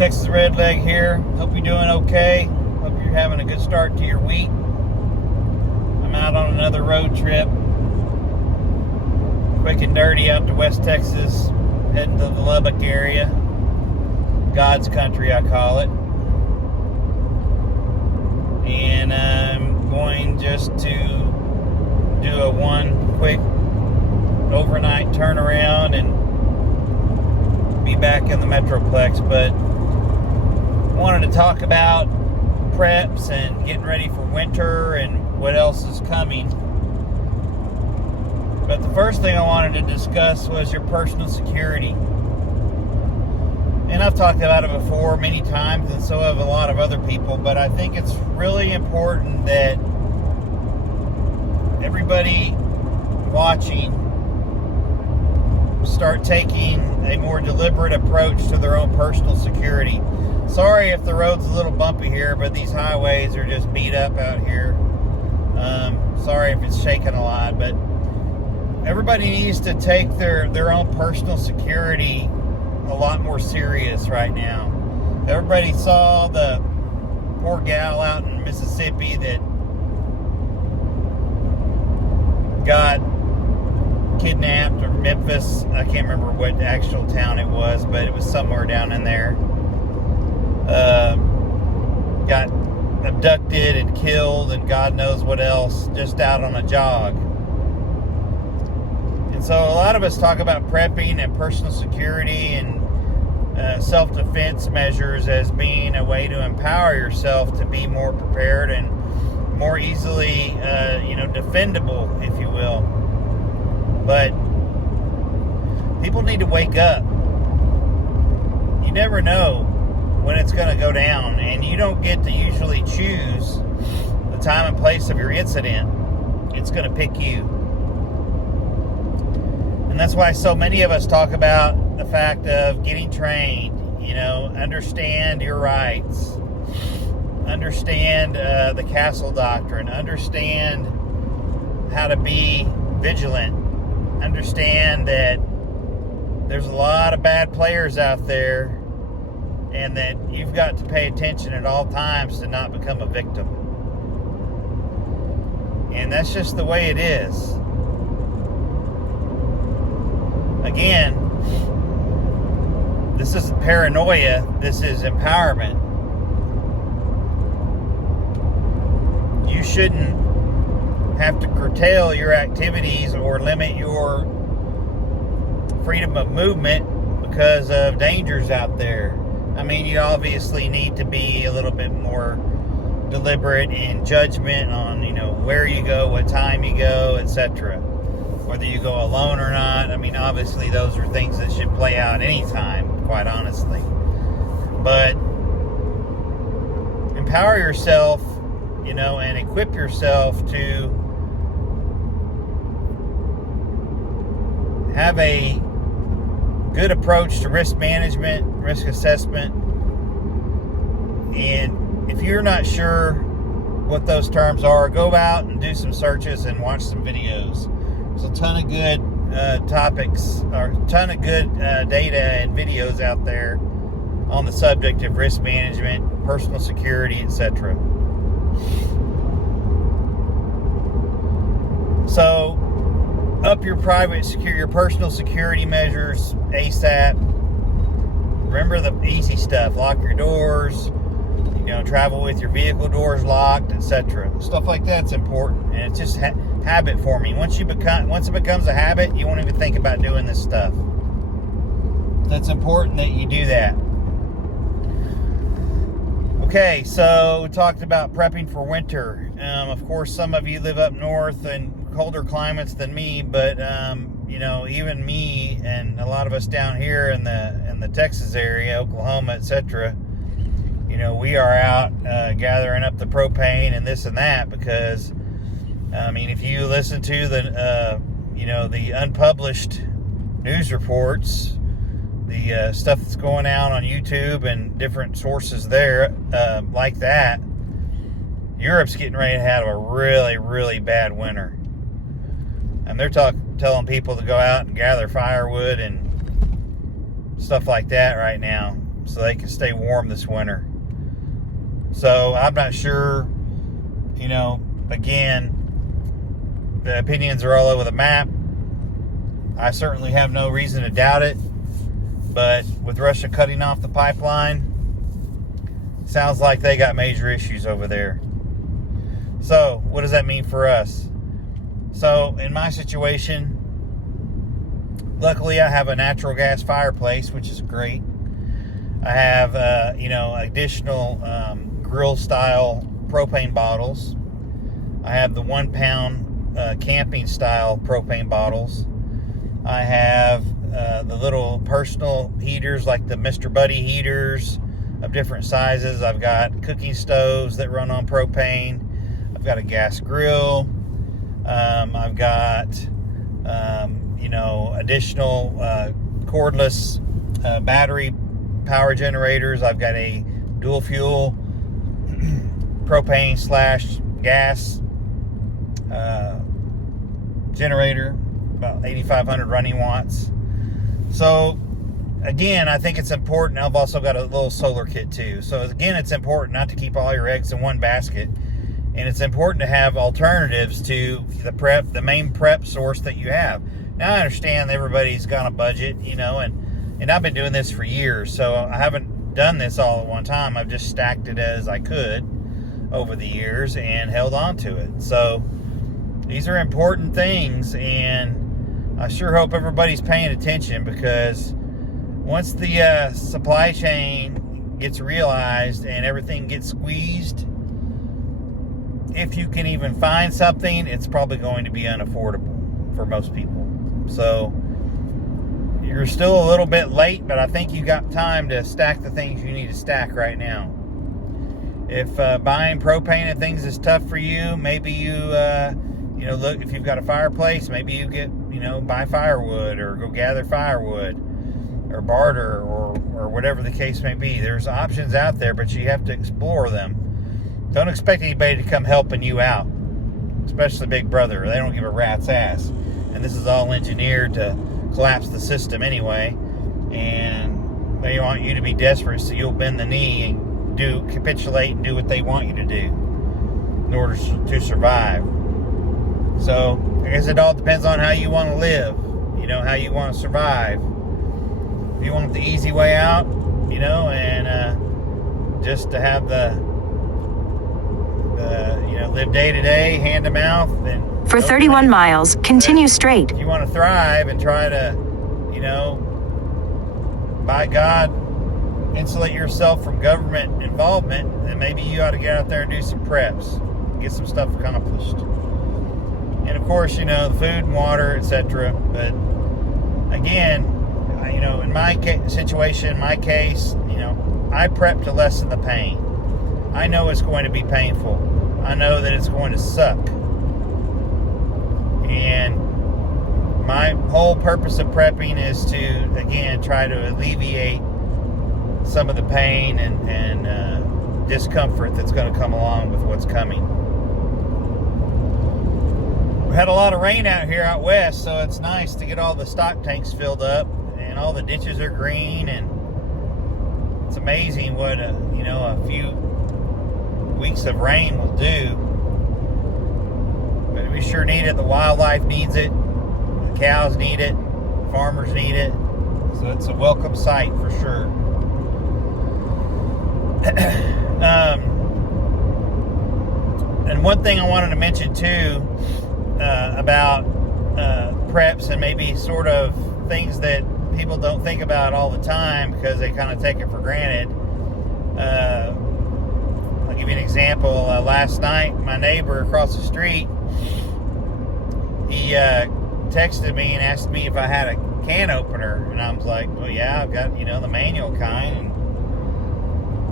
Texas Redleg here. Hope you're doing okay. Hope you're having a good start to your week. I'm out on another road trip. Quick and dirty out to West Texas, heading to the Lubbock area. God's country, I call it. And I'm going just to do a one quick overnight turnaround and be back in the Metroplex, but wanted to talk about preps and getting ready for winter and what else is coming. But the first thing I wanted to discuss was your personal security. And I've talked about it before many times, and so have a lot of other people, but I think it's really important that everybody watching start taking a more deliberate approach to their own personal security. Sorry if the road's a little bumpy here, but these highways are just beat up out here. Sorry if it's shaking a lot, but everybody needs to take their own personal security a lot more serious right now. Everybody saw the poor gal out in Mississippi that got kidnapped, or Memphis, I can't remember what actual town it was, but it was somewhere down in there. Got abducted and killed and God knows what else, just out on a jog. And so a lot of us talk about prepping and personal security and self-defense measures as being a way to empower yourself to be more prepared and more easily, defendable, if you will. But people need to wake up. You never know when it's going to go down, and you don't get to usually choose the time and place of your incident. It's going to pick you. And that's why so many of us talk about the fact of getting trained, understand your rights, understand the Castle Doctrine, understand how to be vigilant, understand that there's a lot of bad players out there and that you've got to pay attention at all times to not become a victim. And that's just the way it is. Again, this isn't paranoia, this is empowerment. You shouldn't have to curtail your activities or limit your freedom of movement because of dangers out there. I mean, you obviously need to be a little bit more deliberate in judgment on, where you go, what time you go, etc. Whether you go alone or not. I mean, obviously those are things that should play out anytime, quite honestly. But empower yourself, and equip yourself to have a good approach to risk management, risk assessment. And if you're not sure what those terms are, go out and do some searches and watch some videos. There's a ton of good topics, or a ton of good data and videos out there on the subject of risk management, personal security, etc. So, up your your personal security measures ASAP. Remember the easy stuff: lock your doors, travel with your vehicle doors locked, etc. Stuff like that's important, and it's just habit forming. Once it becomes a habit, you won't even think about doing this stuff. That's important that you do that. Okay, so we talked about prepping for winter. Of course, some of you live up north in colder climates than me, but even me and a lot of us down here in the Texas area, Oklahoma, etc. We are out gathering up the propane and this and that because, if you listen to the unpublished news reports, the stuff that's going out on YouTube and different sources there like that, Europe's getting ready to have a really, really bad winter. And they're telling people to go out and gather firewood and stuff like that right now. so they can stay warm this winter. So I'm not sure, again, the opinions are all over the map. I certainly have no reason to doubt it, but with Russia cutting off the pipeline, sounds like they got major issues over there. So what does that mean for us? So in my situation, luckily I have a natural gas fireplace, which is great. I have additional grill style propane bottles. I have the 1 pound camping style propane bottles. I have the little personal heaters, like the Mr. Buddy heaters of different sizes. I've got cooking stoves that run on propane. I've got a gas grill. I've got additional cordless battery power generators. I've got a dual fuel propane / gas generator, about 8,500 running watts. So again, I think it's important. I've also got a little solar kit too. So again, it's important not to keep all your eggs in one basket, and it's important to have alternatives to the main prep source that you have. Now I understand everybody's got a budget, and I've been doing this for years, so I haven't done this all at one time. I've just stacked it as I could over the years and held on to it. So these are important things, and I sure hope everybody's paying attention, because once the supply chain gets realized and everything gets squeezed, if you can even find something, it's probably going to be unaffordable for most people. So you're still a little bit late, but I think you got time to stack the things you need to stack right now. If buying propane and things is tough for you, maybe you look, if you've got a fireplace, maybe you get, buy firewood, or go gather firewood, or barter, or whatever the case may be. There's options out there, but you have to explore them. Don't expect anybody to come helping you out, especially Big Brother. They don't give a rat's ass. And this is all engineered to collapse the system anyway. And they want you to be desperate, so you'll bend the knee and capitulate and do what they want you to do in order to survive. So I guess it all depends on how you want to live, how you want to survive. If you want the easy way out, and just to have the live day to day, hand to mouth, and for 31 miles, continue straight. If you want to thrive and try to, by God, insulate yourself from government involvement, then maybe you ought to get out there and do some preps, get some stuff accomplished. And of course, the food and water, etc. But again, in my situation, my case, I prep to lessen the pain. I know it's going to be painful. I know that it's going to suck. And my whole purpose of prepping is to, again, try to alleviate some of the pain and discomfort that's going to come along with what's coming. We had a lot of rain out west, so it's nice to get all the stock tanks filled up, and all the ditches are green, and it's amazing what a few weeks of rain will do. But we sure need it. The wildlife needs it. The cows need it. The farmers need it. So it's a welcome sight for sure. And one thing I wanted to mention too about preps, and maybe sort of things that people don't think about all the time because they kind of take it for granted. I'll give you an example. Last night, my neighbor across the street, he texted me and asked me if I had a can opener, and I was like, well, yeah, I've got the manual kind. And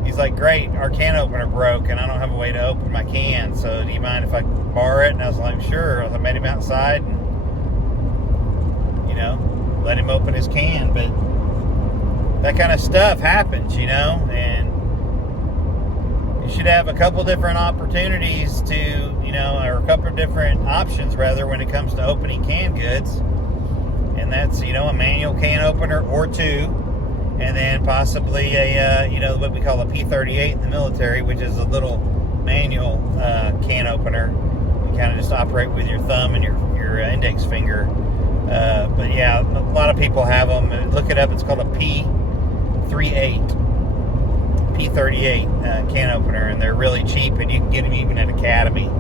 he's like, great, our can opener broke and I don't have a way to open my can, so do you mind if I borrow it? And I was like, sure. I met him outside and let him open his can. But that kind of stuff happens, and you should have a couple different opportunities to, or a couple of different options rather, when it comes to opening canned goods. And that's, a manual can opener or two. and then possibly a what we call a P38 in the military, which is a little manual can opener. You kind of just operate with your thumb and your index finger. But yeah, a lot of people have them. Look it up. It's called a P38 can opener, and they're really cheap, and you can get them even at Academy.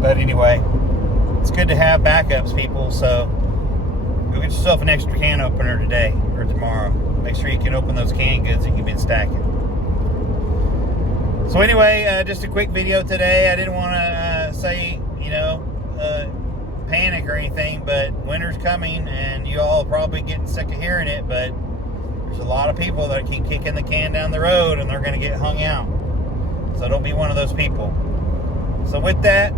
But anyway, it's good to have backups, people. So go get yourself an extra can opener today or tomorrow. Make sure you can open those canned goods that you've been stacking. So anyway, just a quick video today. I didn't want to say, panic or anything, but winter's coming, and you all are probably getting sick of hearing it, but there's a lot of people that keep kicking the can down the road, and they're going to get hung out. So don't be one of those people. So with that,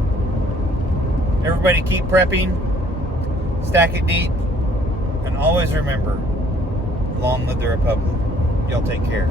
everybody keep prepping, stack it deep, and always remember, long live the Republic. Y'all take care.